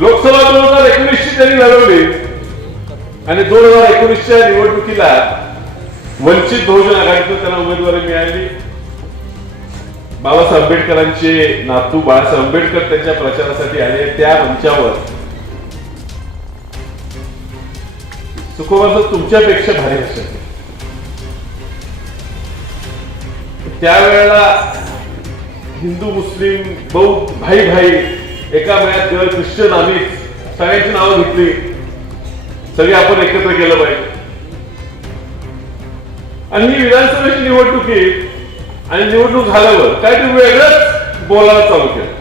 लोकसभा दोन हजार एकोणीसची त्यांनी लढवली. आणि दोन हजार एकोणीसच्या निवडणुकीला वंचित बहुजन आघाडीतून त्यांना उमेदवारी मिळाली. बाबासाहेब आंबेडकरांचे नातू बाळासाहेब आंबेडकर त्यांच्या प्रचारासाठी आले. त्या मंचावर सुखोबा तुमच्यापेक्षा भारी भाषण. त्यावेळेला हिंदू मुस्लिम बौद्ध भाई भाई एका वयात केवळ ख्रिश्चन आम्ही सगळ्यांची नावं घेतली सगळे आपण एकत्र केलं पाहिजे. आणि ही विधानसभेची निवडणुकी आणि निवडणूक झाल्यावर काहीतरी वेगळंच बोलायला चालू केलं.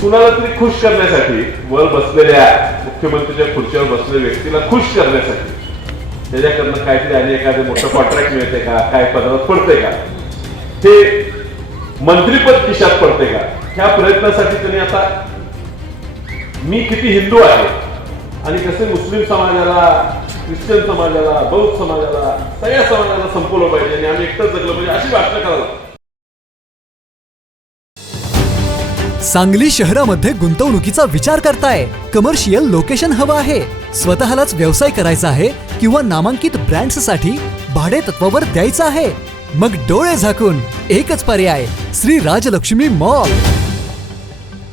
कुणाला तरी खुश करण्यासाठी वर बसलेल्या मुख्यमंत्रीच्या खुर्चीवर बसलेल्या व्यक्तीला खुश करण्यासाठी त्याच्याकडनं काहीतरी आणि एखादं मोठं कॉन्ट्रॅक्ट मिळते का? काय पदावर पडते का? हे मंत्रीपद खिशात पडते का? ह्या प्रयत्नासाठी त्यांनी आता मी किती हिंदू आहे? आणि कसे मुस्लिम समाजाला ख्रिश्चन समाजाला बौद्ध समाजाला सगळ्या समाजाला संपवलं पाहिजे आणि आम्ही एकटंच जगलं पाहिजे अशी वाटणं करायला सांगली शहरामध्ये गुंतवणुकीचा विचार करताय. कमर्शियल लोकेशन हवं आहे. स्वतःलाच व्यवसाय करायचा आहे किंवा नामांकित ब्रँड्ससाठी भाडे तत्वावर द्यायचं आहे. मग डोळे झाकून एकच पर्याय श्री राजलक्ष्मी मॉल.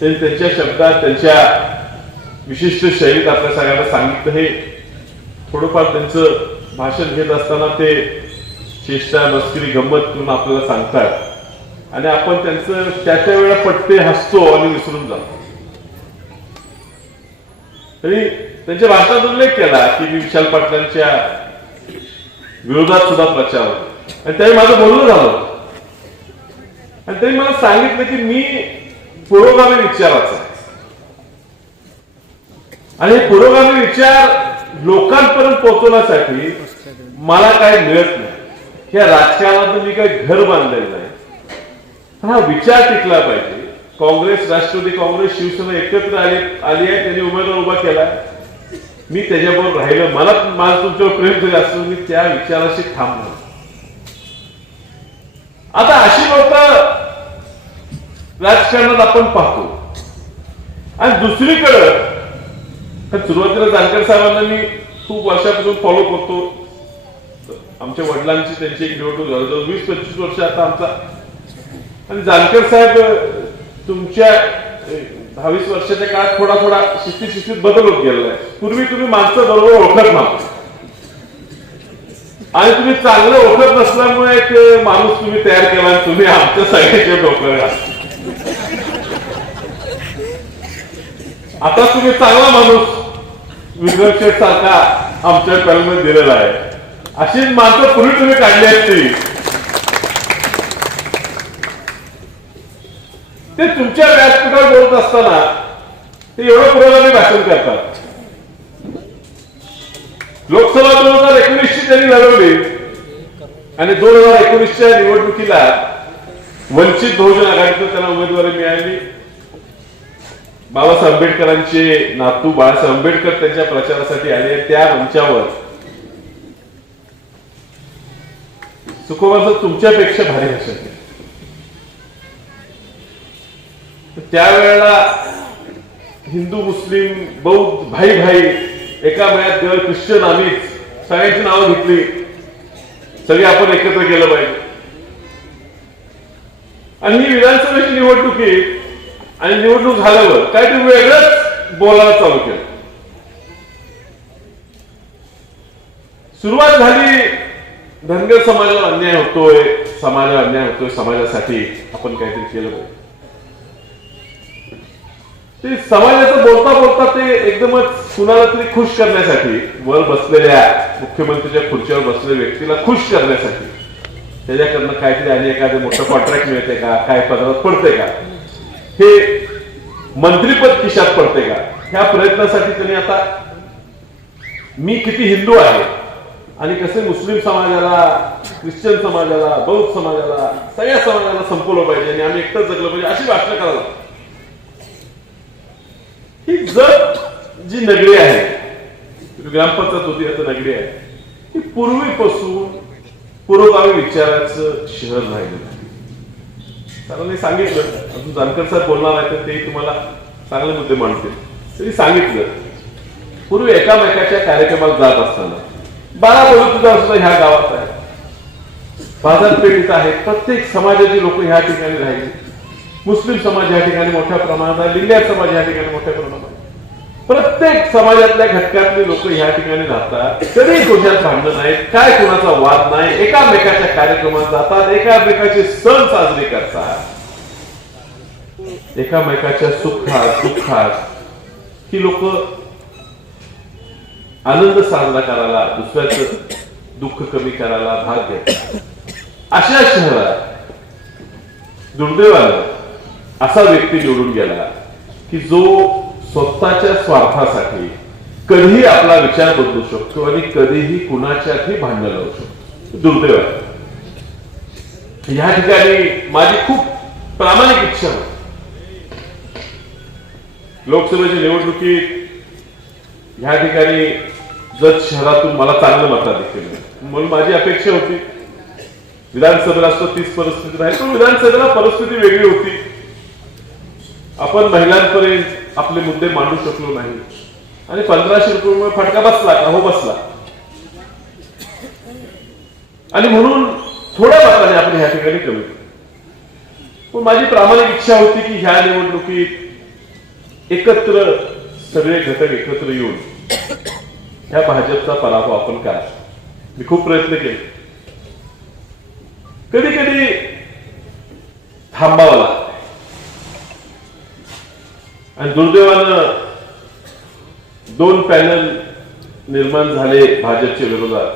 ते त्यांच्या शब्दात त्यांच्या विशिष्ट शैलीत आपल्या सगळ्यांना सांगितलं. हे थोडंफार त्यांचं भाषण घेत असताना ते चेष्टा मस्करी गंमत करून आपल्याला सांगतात. आणि आपण त्यांचं त्या त्या वेळा पटते हसतो आणि विसरून जातो. तरी त्यांच्या भाषणात उल्लेख केला की मी विशाल पाटलांच्या विरोधात सुद्धा प्रचार आणि त्याही माझं बोलणं झालं. आणि त्यांनी मला सांगितलं की मी पुरोगामी विचाराचा आणि हे पुरोगामी विचार लोकांपर्यंत पोहोचवण्यासाठी मला काय मिळत नाही. या राजकारणातून मी काही घर बांधलेलं नाही. हा विचार टिकला पाहिजे. काँग्रेस राष्ट्रवादी काँग्रेस शिवसेना एकत्र आली आली आहे त्यांनी उमेदवार उभा केला मी त्याच्याबरोबर राहिलो. मला माझं तुमच्यावर प्रेम झालं असं मी त्या विचाराशी थांबलो. आता अशी लोक राजकारणात आपण पाहतो. आणि दुसरीकडं सुरुवातीला जानकर साहेबांना मी खूप वर्षापासून फॉलो करतो. आमच्या वडिलांची त्यांची एक निवडणूक जवळजवळ वीस पंचवीस वर्ष आता आमचा. आणि जानकर साहेब तुमच्या दहावीस वर्षाच्या काळात थोडा थोडा शिस्तीत शिस्तीत बदल होत गेलेला आहे. पूर्वी तुम्ही माणसं बरोबर ओळखत नव्हता. आणि तुम्ही चांगलं ओळखत नसल्यामुळे एक माणूस तुम्ही तयार केला आणि तुम्ही आमच्या सगळ्याच्या डोक्यावर आता तुम्ही चांगला माणूस विक्रम सारखा आमच्या पॅनलमध्ये दिलेला आहे. अशी माणसं पूर्वी तुम्ही काढली असती ते? तुमच्या व्यासपीठावर बोलत असताना ते एवढं पुरोगामी भाषण करतात. लोकसभा दोन हजार एकोणीसची त्यांनी लढवली आणि दोन हजार एकोणीसच्या निवडणुकीला वंचित बहुजन आघाडीतून त्यांना उमेदवारी मिळाली. बाबासाहेब आंबेडकरांचे नातू बाळासाहेब आंबेडकर त्यांच्या प्रचारासाठी आले. त्या मंचावर सुखोबाचं तुमच्यापेक्षा भारी असेल त्यावेळेला हिंदू मुस्लिम बौद्ध भाई भाई एका मयात देव ख्रिश्चन आम्हीच सगळ्यांची नावं घेतली. सगळी आपण एकत्र केलं पाहिजे. आणि ही विधानसभेची निवडणुकी आणि निवडणूक झाल्यावर काय ते वेगळंच बोलायला चालू केलं. सुरुवात झाली धनगर समाजाला अन्याय होतोय समाजाला अन्याय होतोय समाजासाठी आपण काहीतरी केलं पाहिजे. ते समाजाचं बोलता बोलता ते एकदमच कुणाला तरी खुश करण्यासाठी वर बसलेल्या मुख्यमंत्रीच्या खुर्चीवर बसलेल्या व्यक्तीला खुश करण्यासाठी त्याच्याकडनं काहीतरी आणि एखादं मोठं कॉन्ट्रॅक्ट मिळते का? काय पदार्थ पडते का? हे मंत्रीपद खिशात पडते का? ह्या प्रयत्नासाठी त्यांनी आता मी किती हिंदू आहे आणि कसे मुस्लिम समाजाला ख्रिश्चन समाजाला बौद्ध समाजाला सगळ्या समाजाला संपवलं पाहिजे आणि आम्ही एकटंच जगलं पाहिजे अशी भाषण करायला. ही जग जी नगरी आहे ग्रामपंचायत होती आता नगरी आहे ही पूर्वीपासून पुरोगामी विचाराचं शहर राहिलेलं आहे सरांनी सांगितलं अजून जानकर साहेब बोलणार आहे तर ते तुम्हाला चांगले मुद्दे मांडतील. तरी सांगितलं पूर्वी एकामेकाच्या कार्यक्रमाला जात असताना बारा बलुतेदार सुद्धा ह्या गावात आहे. बाजारपेठीत आहे प्रत्येक समाजाची लोक ह्या ठिकाणी राहिली मुस्लिम समाज या ठिकाणी मोठ्या प्रमाणात आहे लिंगायत समाज या ठिकाणी मोठ्या प्रमाणात प्रत्येक समाजातल्या घटकातले लोक ह्या ठिकाणी राहतात. कधी कोशात भांडण नाहीत काय कोणाचा वाद नाही एकामेकाच्या कार्यक्रमात जातात एकामेकाचे सण साजरे करतात. एकामेकाच्या सुखात दुःखात ही लोक आनंद साजरा करायला दुसऱ्याच दुःख कमी करायला भाग घेतात. अशा शहरात दुर्दैवानं असा व्यक्ती निवडून गेला की जो स्वतःच्या स्वार्थासाठी कधीही आपला विचार बदलू शकतो आणि कधीही कुणाच्याही भांडण लावू शकतो. दुर्दैव या ठिकाणी माझी खूप प्रामाणिक इच्छा होती लोकसभेच्या निवडणुकीत ह्या ठिकाणी जत शहरातून मला चांगलं मताधिक्य म्हणून माझी अपेक्षा होती. विधानसभेला असतो तीच परिस्थिती राहील. पण विधानसभेला परिस्थिती वेगळी होती. आपण महिलांपर्यंत आपले मुद्दे मांडू शकलो नाही. आणि पंधराशे रुपये फटका बसला का? हो बसला. आणि म्हणून थोड्या मताने आपण ह्या ठिकाणी कमी पण माझी प्रामाणिक इच्छा होती की ह्या निवडणुकीत एकत्र सगळे घटक एकत्र येऊन ह्या भाजपचा पराभव आपण काय मी खूप प्रयत्न केले. कधी कधी थांबावा लागतो. आणि दुर्दैवानं दोन पॅनल निर्माण झाले भाजपच्या विरोधात.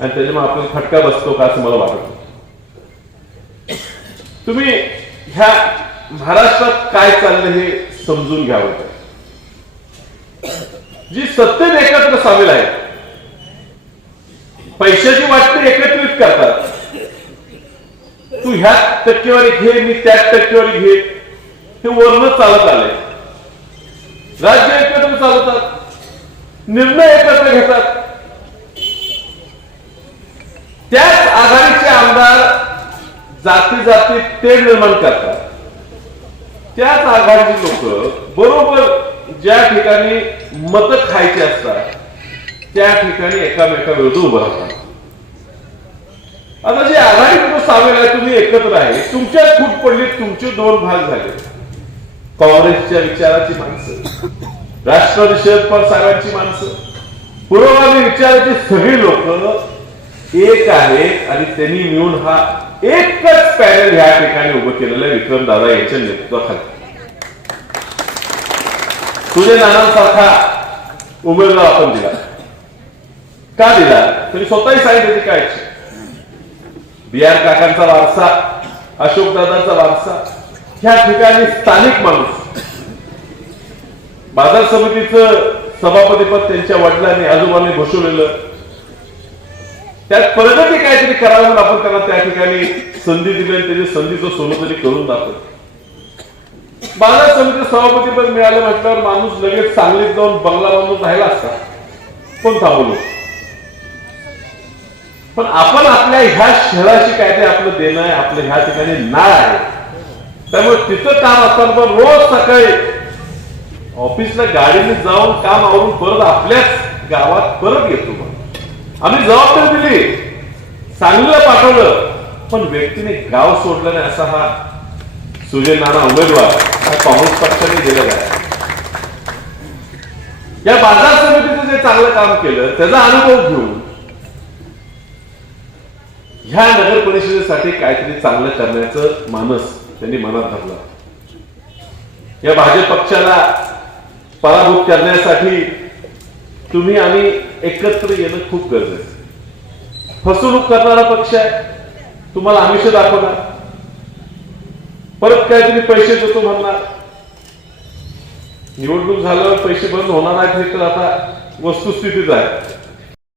आणि त्याच्यामुळे आपल्याला फटका बसतो का असं मला वाटत तुम्ही ह्या महाराष्ट्रात काय चाललं हे समजून घ्यावं जी सत्तेत एकत्र सामील आहे पैशाची वाटते एकत्रित करतात. तू ह्या टक्केवारी घे मी त्याच टक्केवारी घे. हे वर्ण चालत आले. राज्य एकत्र चालवतात. निर्णय एकत्र घेतात. त्याच आघाडीचे आमदार जाती जाती ते निर्माण करतात. त्याच आघाडीचे लोक बरोबर ज्या ठिकाणी मत खायची असतात त्या ठिकाणी एकामेकाविरुद्ध उभं राहतात. आता जे आघाडी कुठं सामील आहे तुम्ही एकत्र आहे तुमच्यात फूट पडली तुमचे दोन भाग झाले. काँग्रेसच्या विचाराची माणसं राष्ट्रवादी शरद पवार साहेबांची माणसं. पुरोगामी विचाराची सगळी लोक एक आहेत आणि त्यांनी मिळून हा एकच पॅनल ह्या ठिकाणी उभं केलेलं आहे विक्रम दादा यांच्या नेतृत्वाखाली. तुझे नानांसारखा उमेदवार आपण दिला. का दिला? तरी स्वतःही सांगितलं काय? बी आर काकांचा वारसा अशोक दादांचा वारसा ह्या ठिकाणी स्थानिक माणूस. बाजार समितीचं सभापतीपद त्यांच्या वडिलांनी आजोबांनी घोषवलेलं त्यात प्रगती काहीतरी करावं म्हणून आपण त्यांना त्या ठिकाणी संधी दिली आणि त्याची संधीचं सोनं तरी करून दाखवलं. बाजार समिती सभापतीपद मिळालं म्हटल्यावर माणूस लगेच सांगलीत जाऊन बंगला बांधून राहिला असता. पण थांबवलो? पण आपण आपल्या ह्या शहराशी काहीतरी आपलं देणं आहे आपलं ह्या ठिकाणी नाळ आहे. त्यामुळे तिथं काम असताना पण रोज सकाळी ऑफिसला गाडीने जाऊन काम आवरून परत आपल्याच गावात परत येतो मग. आम्ही जबाबदारी दिली. चांगलं पाठवलं. पण व्यक्तीने गाव सोडलं नाही असा हा सुजय नाना उमेदवार हा काँग्रेस पक्षाने दिलेला आहे. या बाजार समितीचं जे चांगलं काम केलं त्याचा अनुभव घेऊन ह्या नगर परिषदेसाठी काहीतरी चांगलं करण्याचं मानस त्यांनी मनात धरला. या भाजप पक्षाला पराभूत करण्यासाठी तुम्ही आम्ही एकत्र येणं खूप गरजेचं फसवणूक करणारा पक्ष आहे. तुम्हाला आमिष दाखवणार. परत काय तुम्ही पैसे देतो म्हणणार. निवडणूक झाल्यावर पैसे बंद होणार नाहीत हे तर आता वस्तुस्थितीच आहे.